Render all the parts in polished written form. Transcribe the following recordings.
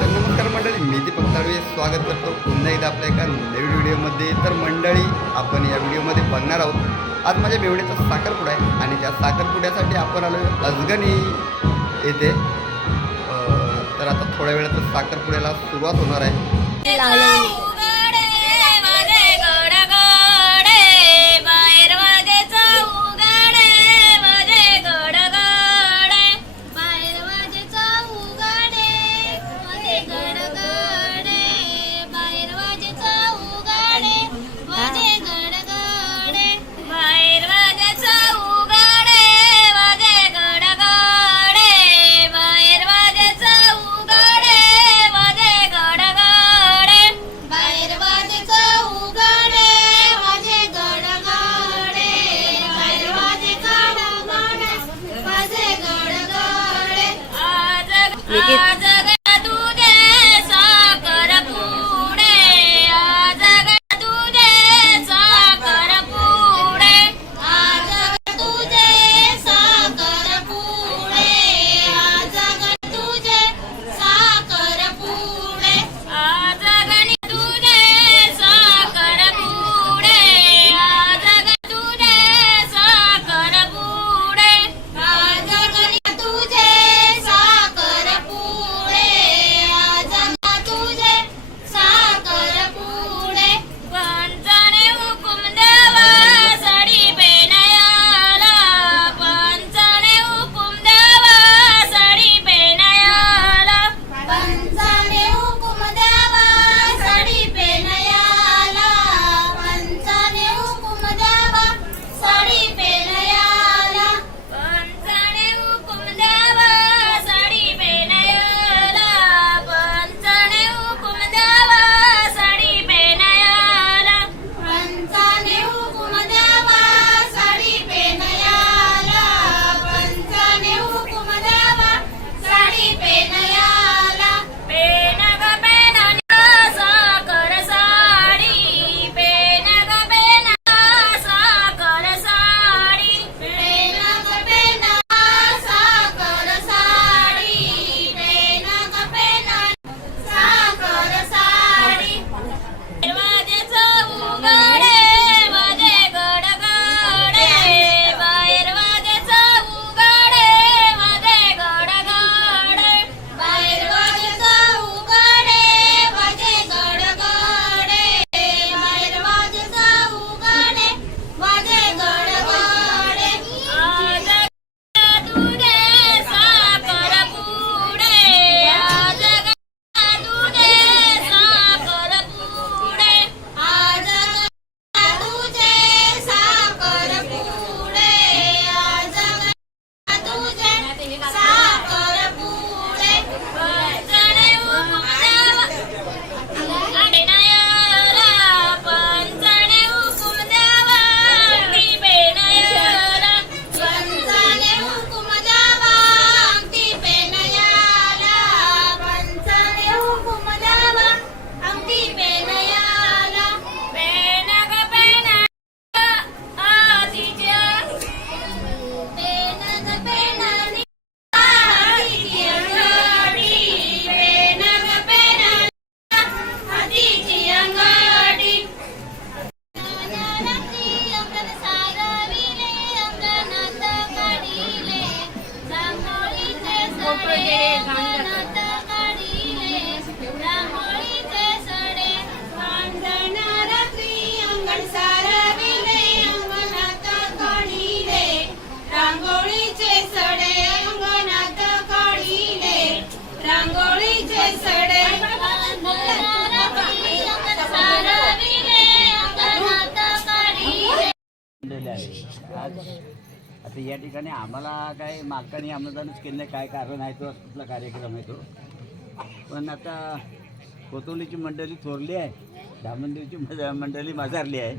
तर नमस्कार मंडळी, मी दीपक ताडवे स्वागत करतो पुन्हा एकदा आपल्या एका नवीन व्हिडिओमध्ये. तर मंडळी, आपण या व्हिडिओमध्ये बघणार आहोत आज माझ्या मेवण्याचा साखरपुडा आहे आणि त्या साखरपुड्यासाठी आपण आलो अजगणी येथे. तर आता थोड्या वेळात साखरपुड्याला सुरुवात होणार आहे. आता या ठिकाणी आम्हाला काय मालकाने आमदारच केलं काय कारण आहे तो कुठला कार्यक्रम आहे तो. पण आता कोतवलीची मंडळी थोरली आहे, धामणदेवची मंडळी माजारली आहे.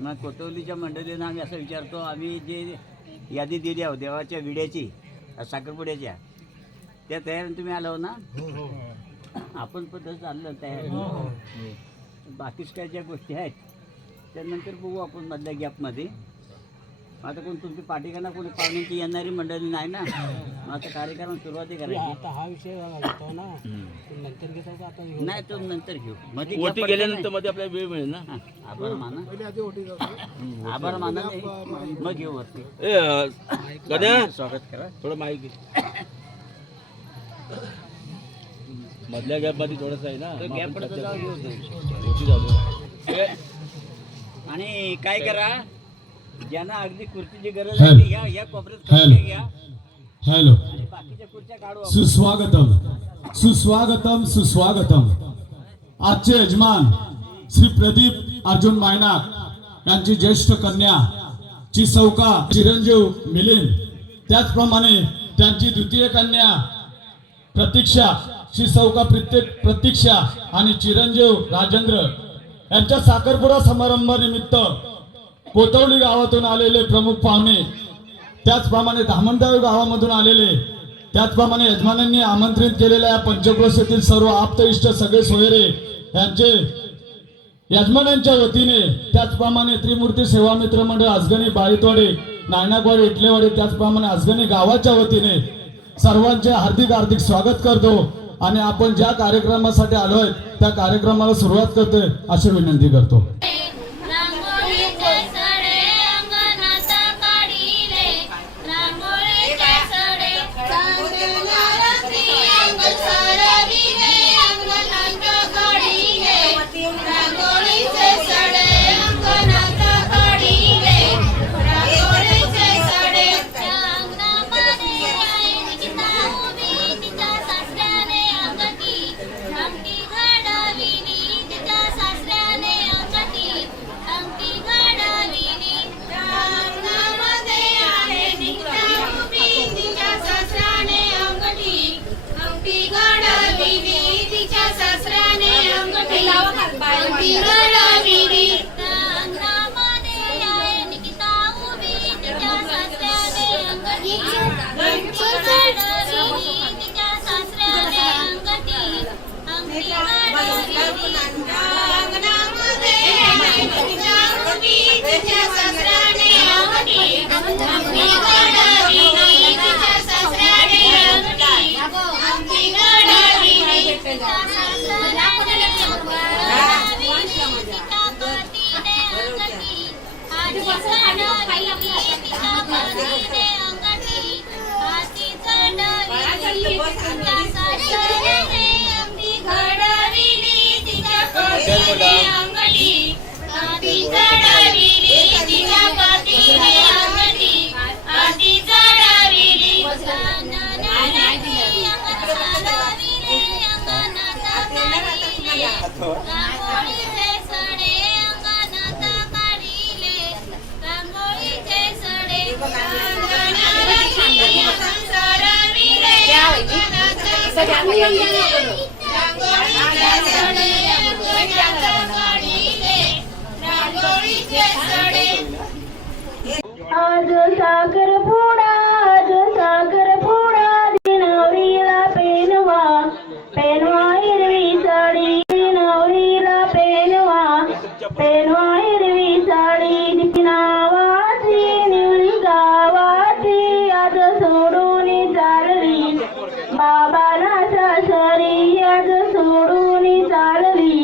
मग कोतवलीच्या मंडळींना आम्ही असं विचारतो, आम्ही जे यादी दिली आहो देवाच्या विड्याची साखरपुड्याच्या, त्या तयारीने तुम्ही आलो ना? आपण पण तसं चाललं तयार. बाकीच काय ज्या गोष्टी आहेत त्यानंतर बघू आपण मधल्या गॅपमध्ये. आता कोण तुमची पाठीकांना कोणी पाहुण्यांची येणारी मंडळी नाही ना, मग आता कार्यक्रम सुरुवाती करायची. आता हा विषय घेतो ना, नंतर घेतो का आता घेऊ? नाही तो नंतर घेऊ. मध्ये ओटी गेल्यानंतर मध्ये आपल्याला वेळ मिळेल ना. हां, आभार माना, आभार माना मग घेऊ वरती. गण्या स्वागत करा. थोडं माहिती मधल्या गॅप मध्ये थोडस आहे ना, तो मग गॅप आपण पडतो चर्चा जाऊ करू. घेऊ. ओटी जाऊ दे. आणि काय करा, ज्यांना अगदी खुर्चीची गरज आहे ती घ्या, या कोपऱ्यात खुर्ची घ्या हॅलो, आणि बाकीच्या खुर्च्या काढू आपण. सुस्वागतम सुस्वागतम सुस्वागतम. आजचे यजमान श्री प्रदीप अर्जुन मायनाक यांची ज्येष्ठ कन्या चिसौका चिरंजीव मिलिंद, त्याचप्रमाणे त्यांची द्वितीय कन्या प्रतीक्षा चिसौका प्रतीक्षा आणि चिरंजीव राजेंद्र यांच्या साखरपुडा समारंभानिमित्त कोतवली गावातून आलेले प्रमुख पाहुणे, त्याचप्रमाणे धामणगाव गावामधून आलेले, त्याचप्रमाणे यजमानांनी आमंत्रित केलेल्या पंचक्रोशीतील सर्व आप्त इष्ट सगळे सोयरे यांचे यजमानांच्या वतीने, त्याचप्रमाणे त्रिमूर्ती सेवा मित्र मंडळ आसगणी बाळीतवाडी नायनाकवाडी इटलेवाडी, त्याचप्रमाणे आसगणी गावाच्या वतीने सर्वांचे हार्दिक हार्दिक स्वागत करतो. आणि आपण ज्या कार्यक्रमासाठी आलोय त्या कार्यक्रमाला सुरुवात करतोय अशी विनंती करतो. रांगोळीचे सडे अंगणात काढिले, रांगोळीचे सडे चांदण्यावरती अंगण सारविले, अंगणात काढिले, रांगोळीचे सडे अंगणात काढिले, रांगोळीचे सडे. अंगणामध्ये आई निकिता उभी, तिच्या सासऱ्याने अंगठी अंगठी घडविली, तिच्या सासऱ्याने अंगठी अंगठी घडविली. अंगणामध्ये आहे निकिता उभी, तिच्या सासऱ्याने अंगठी अंगठी घडविली, तिच्या सासऱ्याने अंगठी अंगठी घडविली. अंगणामध्ये आहे निकिता उभी, तिच्या सासऱ्याने अंगठी अंगठी घडविली, तिच्या सासऱ्याने अंगठी अंगठी घडविली. अंगणामध्ये आहे निकिता उभी, तिच्या सासऱ्याने अंगठी अंगठी घडविली, तिच्या सासऱ्याने अंगठी अंगठी घडविली. तिच्या सासऱ्याने घडविली, तिच्या पतीने अंगठी हाती घडविली, तिच्या पतीने अंगठी हाती घडविली. तिच्या सासऱ्याने अंगठी घडविली, तिच्या पतीने अंगठी हाती घडविली, तिच्या पतीने अंगठी हाती घडविली. चांदण्यावरती अंगण सारविले, अंगणात काढिले, रांगोळीचे सडे अंगणात काढिले, रांगोळीचे सडे चांदण्यावरती अंगण सारविले, अंगणात काढिले, रांगोळीचे सडे अंगणात काढिले, रांगोळीचे सडे. आज साखरपुडा, आज साखरपुडा, नवरीला पेनवा पेनवा हिरवी साडी, नवरीला पेनवा पेनवा हिरवी साडी. नावाची निवडी गावाची आज सोडून चालली, बाबाला सासरी आज सोडून चालली,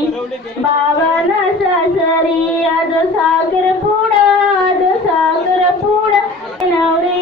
बाबाला सासरी. आज साखरपुडा, आज साखरपुडा, नवरी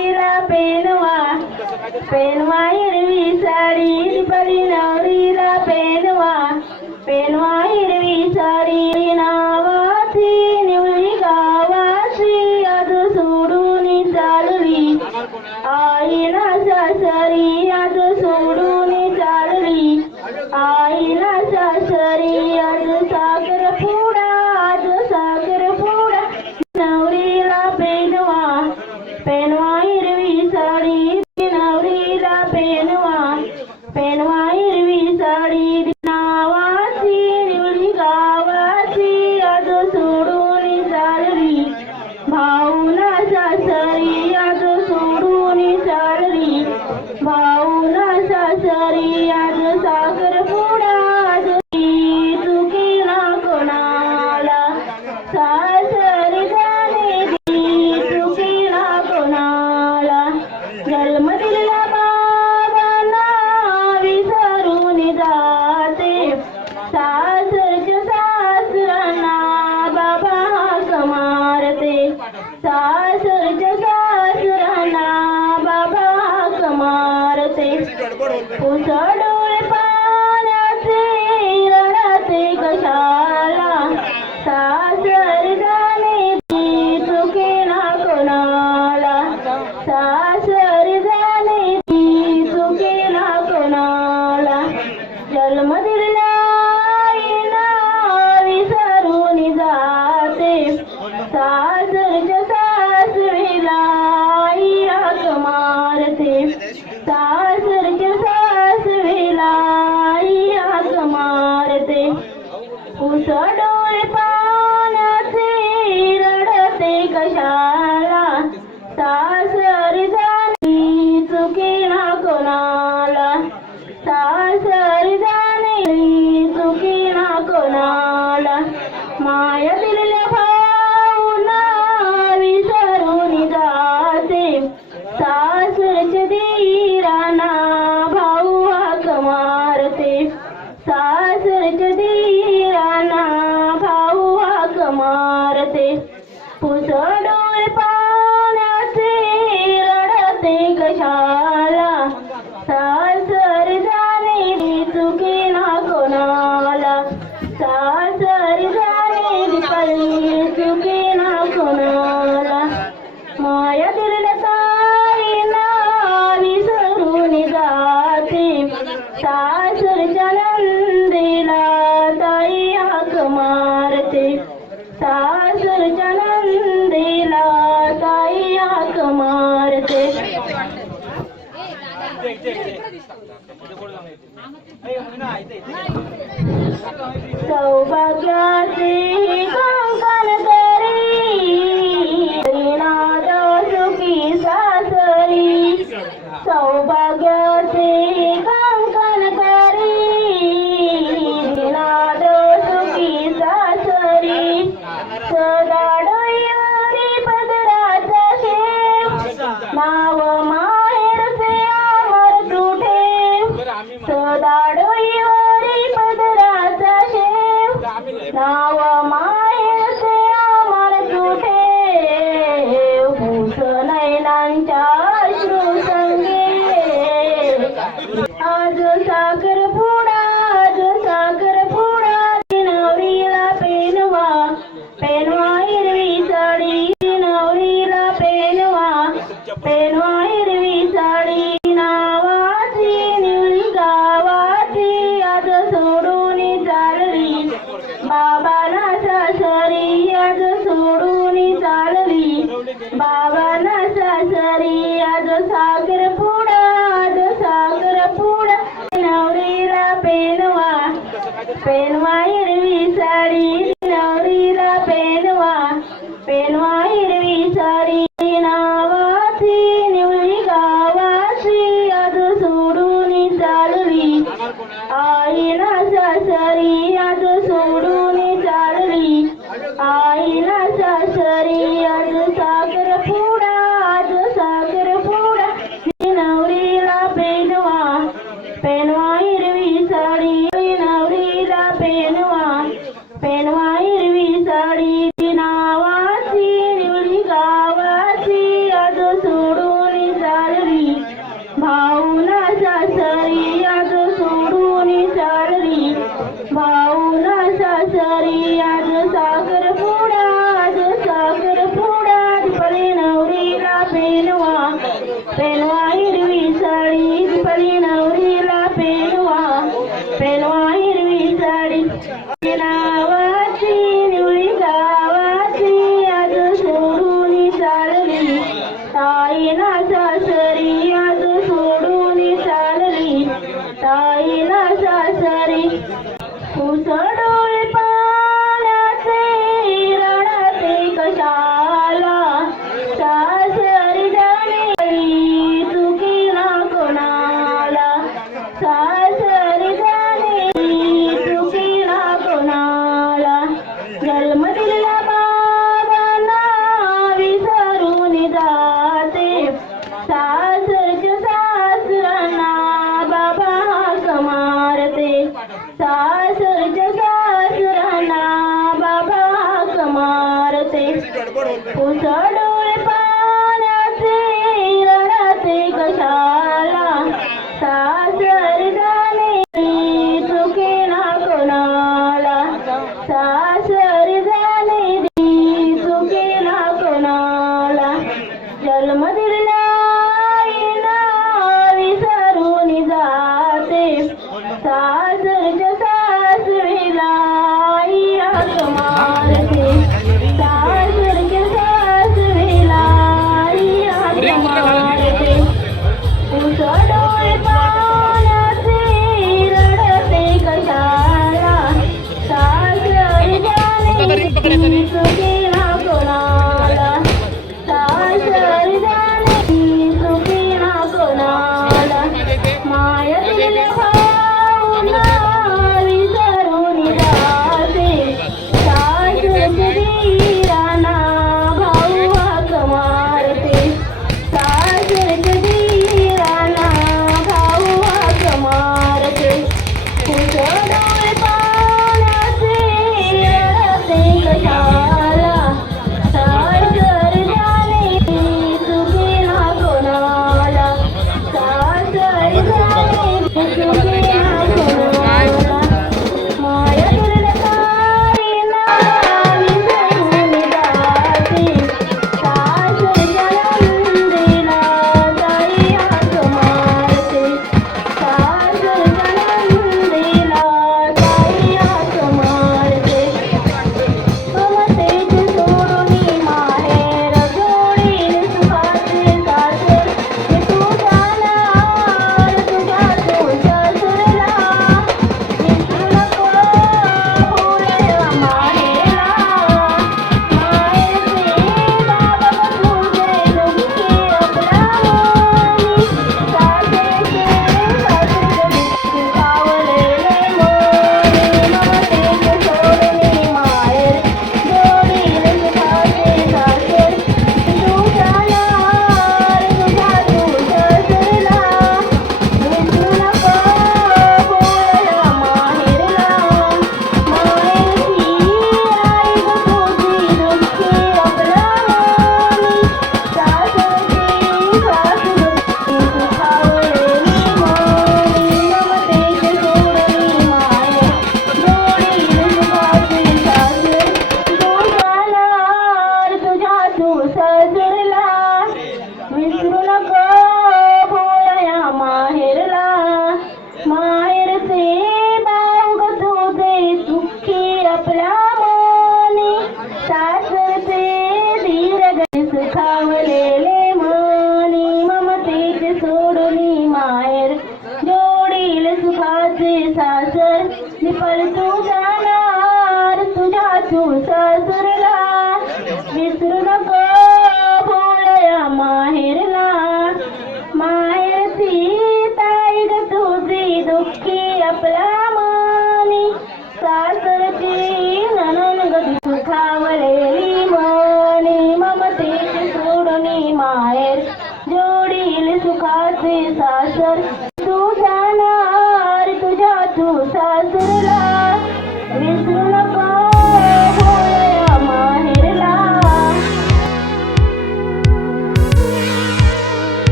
जन्म दिलेल्या आईला विसरून जाते सासरच्या सासरीला आई हाक मारते सासरच्या सासरीला आई हाक मारते उस डोळे पाण्याचे रडते कशाला सासर जाणे चुकी ना कोणाला सासर जाणे चुकी ना कोणाला माया दिलेल्या भाऊना विसरून जाते सासरच्या धीराना भाऊ हाक मारते सासरच्या धीराना भाऊ हाक मारते पुस डोळे पाण्याचे रडते कशाला सासर जाणे चुकी ना कोणाला सासर जाणे चुकी ना कोणाला माया दिलेल्या ताईना विसरून जाते सासरच्या नंदीला ताई हाक मारते सासरच्या नंदीला ताई हाक मारते सौभाग्याचे कंकण करी नाद सुखी सासरी सौभाग्याचे कंकण करी नाद सुखी सासरी सदा डोईवरी पदराचा शेव नाव माहेरचे अमर तुठे सदा डोईवरी पदराचा शेव नाव माहेरचे अमर तुठे भूस नयनांच्या अश्रू संगे आज साखर फोडा नवरीला पेनवा हिरवी साडी नवरीला पेनवा हिरवी साडी नावाची निळी गावाची आज सोडून चालली बाबाला सासरी आज सोडून चालली बाबाला सासरी आज साखर फोडा नवरीला पेनवा हिरवी साडी नवरीला पेनवा हिरवी साडी नावाची निवळी गावाची आज सोडून चालली आईला सासरी आज सोडून चालली आईला सासरी आज साखर फोडा नवरीला पेनवा हिरवी साडी नवरीला पेनवा हिरवी साडी नावाची निवळी गावाची आज सोडून चालली भाऊला सासरी आज सोडून चालली भाऊला सासरी आज साखर फोडा दीपाली नवरीला पेनवा हिरवी साडी दीपाली नवरीला पेनवा हिरवी साडी नावाची निवळी गावाची आज सोडून चालली ताईला सासरी आज सोडून चालली ताईला सासरी उस डोळे पाण्याचे रडते कशाला सासर जाणे चुकी ना कोणाला सासर जाणे चुकी ना कोणाला जन्म दिलेल्या बाबांना विसरून जाते सासरच्या सासरांना बाबा हाक मारते सासरच्या सासरांना बाबा हाक मारते उस डोळे पाण्याचे रडते कशाला सासर जाणे चुकी ना कोणाला सासर जाणे चुकी ना कोणाला जन्म दिलेल्या आईला विसरून जाते सासरच्या सासरीला आई हाक मारते सासरच्या सासरीला आई हाक मारते तुझं डोळे पाण्याचे रडते कशाला सासर जाणे सुखी ना कोणाला सासर जाणे सुखी ना कोणाला माया दिल्या भावना विसरून जाते सासर धीराना भाऊ हाक मारते सासर धीराना भाऊ हाक मारते तुझं डोळे पाण्याचे रडते कशाला सासर जाणे सुखी ना कोणाला सासर जाणे सुखी ना कोणाला माया दुर्लकारीना विसरून जाते सासरच्या नंदीला ताई हाक मारते सासरच्या नंदीला ताई हाक मारते ममतेचे सोडून माहेर जोडील सुखाचे सासर हे तू जाणार तुझ्या सासरला विसरू नको बोलायला माहेरला माहेरचे बाबा तुझे दुःखी आपला मनी सासरचे सासरचे सुखावलेले मनी ममतेचे सोडून माहेर जोडील सुखाचे सासर तू जाणार तुझ्या सासरला विसरू नको बोलायला माहेरला माहेरची आई ग तुझी दुःखी आपला मनी सासरची सासरची सुखावलेली मनी ममतेचे सोडून माहेर जोडील सुखाचे सासर तू जाणार तुझ्या सासरला विसरू नको बोलाया माहेरला माहेरचे बांग तुझे सुखी आपल्या मनी सासरचे धीरगती सुखावलेले मनी ममतेचे सोडून माहेर जोडील सुखाचे सासर निपल तू जाणार तुझ्या सासरला विसरू नको बोलाया माहेरला माहेरची ताई ग तुझी दुःखी आपला मनी सासरची नणन ग सुखावलेली मनी ममतेचे सोडून माहेर जोडील सुखाचे सासर तू जाणार तुझ्या सासरला